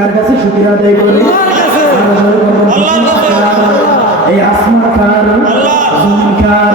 কার কাছে শুকির আদায় করে এই আসমান জমিন খার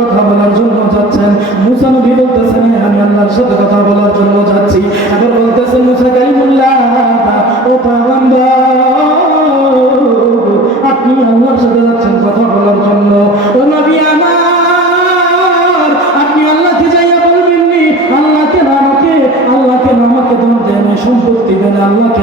কথা বলার জন্য যাচ্ছেন। মুসা নবী বলতেছেন "হ্যাঁ, আমি আল্লাহর সাথে কথা বলার জন্য যাচ্ছি। এবার বলতেছেন মুসা কালিমুল্লাহ ও আপনি আল্লাহর সাথে যাচ্ছেন কথা বলার জন্য। ও নবী আল্লাহকে যাইয়া বলবেন নি আল্লাহকে না আমাকে আল্লাহকে না আমাকে ধন দেয় না সম্পত্তি দেয় না আল্লাহকে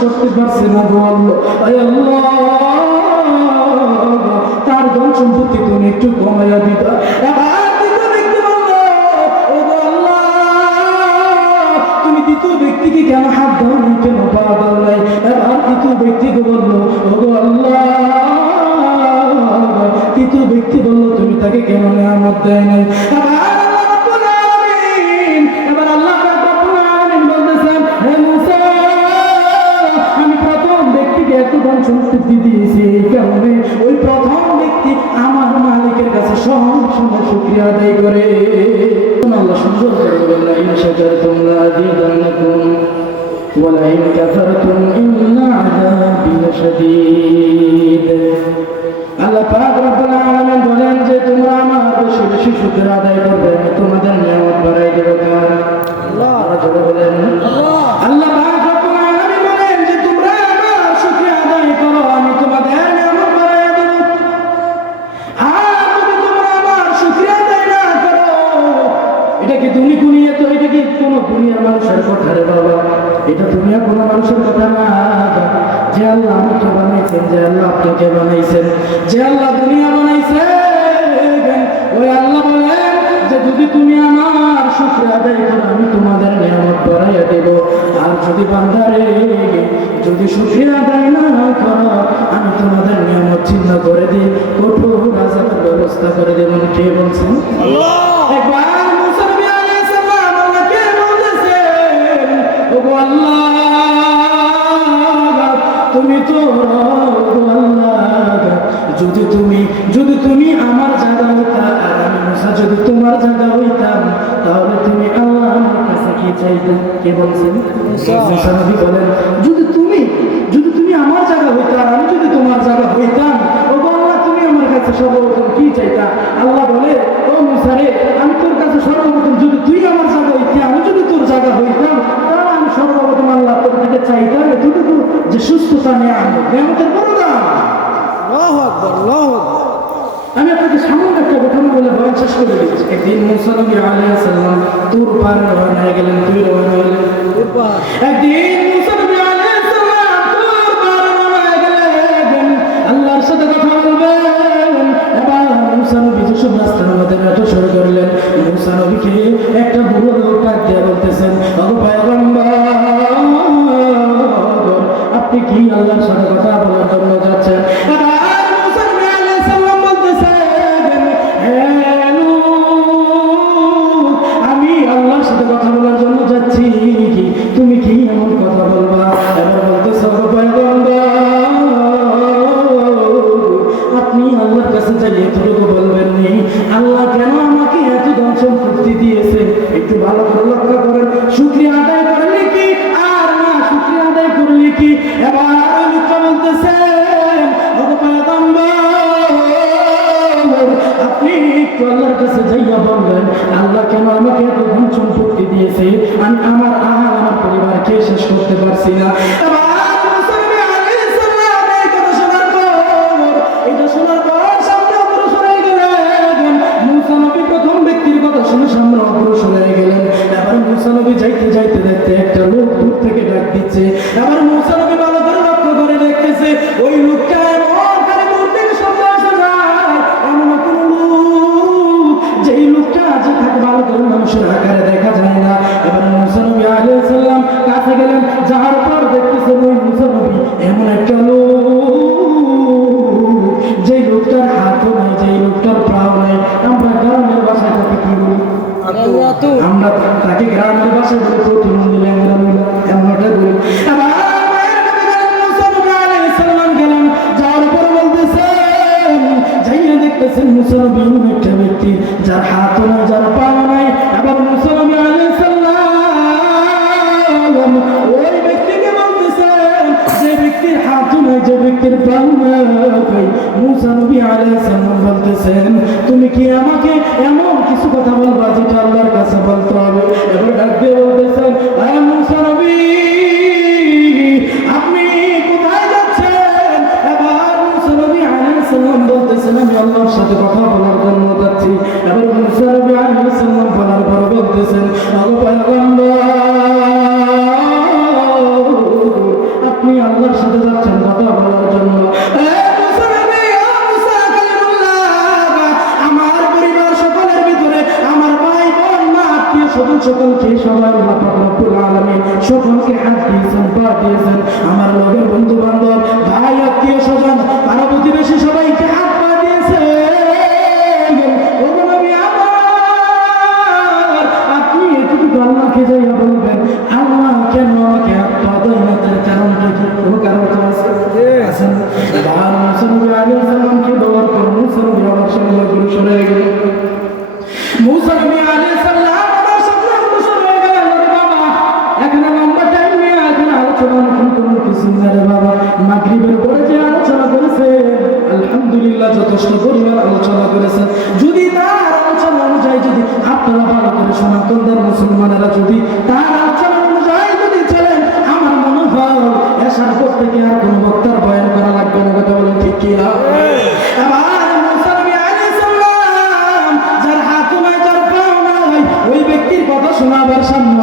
করতে পারছে না গো তার ধন সম্পত্তি তুমি একটু কমাইয়া তুমি ব্যক্তিকে কেন হাত ব্যক্তিকে বলল ব্যক্তি বলল, তুমি তাকে কেন নিয়ামত দেয় নাই? শাকারতুম ولئن كفرتم إن عذابي লাশাদীদ আল্লাহ পাক রব্বুল আলামিন বলেন যে তোমরা আমার বেশি বেশি শুকর আদায় করবে, তোমাদের নিয়ামত বাড়াই দেব কার? আল্লাহ বলেন এটা দুনিয়া কোনো মানুষের কথা না। যে আল্লাহ আমাকে বানাইছেন, যে আল্লাহ আপনাকে বানাইছেন, যে আল্লাহ দুনিয়া বানাইছেন, ওই আল্লাহ বলেন যে যদি তুমি আমার শুক্র আদায় করো, আমি তোমাদের নিয়ামত বাড়াইয়া দেব। আর যদি বান্দারে, যদি শুক্রিয়া আদায় না করো, আমি তোমাদের নিয়ামত ছিন্ন করে দিই। কঠোর আজাবের ব্যবস্থা করে দেবেন কে বলছেন? একবার তুমি তো যদি তুমি যদি তুমি আমার জায়গা হইতা আর আমি মুসা যদি তোমার জায়গা হইতাম তাহলে তুমি আল্লাহ আমার কাছে কি চাইতে কে বলছেন? বলেন যদি যে সুস্থতা নিয়ে আনব আমাদের বড় দাম আমি আপনাকে সামান্য একটা ঘটনা বলে বয়ান শেষ করে। দিচ্ছি একদিন মুসা নবী আলাইহিস সালাম তুর পার রওনা হয়ে গেলেন তুই রওনা এরপর একদিন মুসা নবী আলাইহিস সালাম তুর পার রওনা হয়ে গেলেন। আল্লাহর সাথে কথা বলবেন। এবার মুসা নবী যেসব রাস্তার মধ্যে শুরু করলেন degli আমরা তাকে গ্রামের বাসায় বলে প্রতিবন্ধী ল্যাংরা মিলা এমন একটা বলি দেখতেছেন মুসা নবী এমন একটা ব্যক্তি, যার হাতও নাই, যার পাও নাই। আবার মুসা নবী আলাইহিস সালাম ওই ব্যক্তিকে বলতেছেন, যে ব্যক্তির হাতও নাই, যে তুমি কি আমাকে এমন কিছু কথা বলবা যেটা আল্লাহর কাছে বলতে হবে এবার ডাক স্বজন সকলকে সবাই রব্বুল আলামিন সকলকে হাত দিয়েছেন, পা দিয়েছেন। আমার লগের বন্ধু বান্ধব ভাই, আত্মীয় স্বজন, পাড়া প্রতিবেশী সবাইকে হাত পা আমার, আপনি এটুকু আল্লাহকে যাইয়া বলবেন, আল্লাহ কেন আমাকে হাত পা দেয় না? তার কারণটা কি কোনো কারণ তো আছে? আছেন আর মুসলমান আলী সালামকে দেওয়ার পর মুসলমান সঙ্গে গুরু সরে গেলেন মাগরিবের পরে যে আলোচনা করেছে আলহামদুলিল্লাহ যথেষ্ট পরিমাণ আলোচনা করেছে যদি তার আলোচনা অনুযায়ী যদি আপনারা ভালো করে সনাতনদের মুসলমানেরা যদি তার আলোচনা অনুযায়ী যদি চলেন, আমার মনে হয় এসার পর থেকে আর কোনো বক্তার বয়ান করা লাগবে না, কথা বলেন ঠিক কি না? শোনাবার সামনে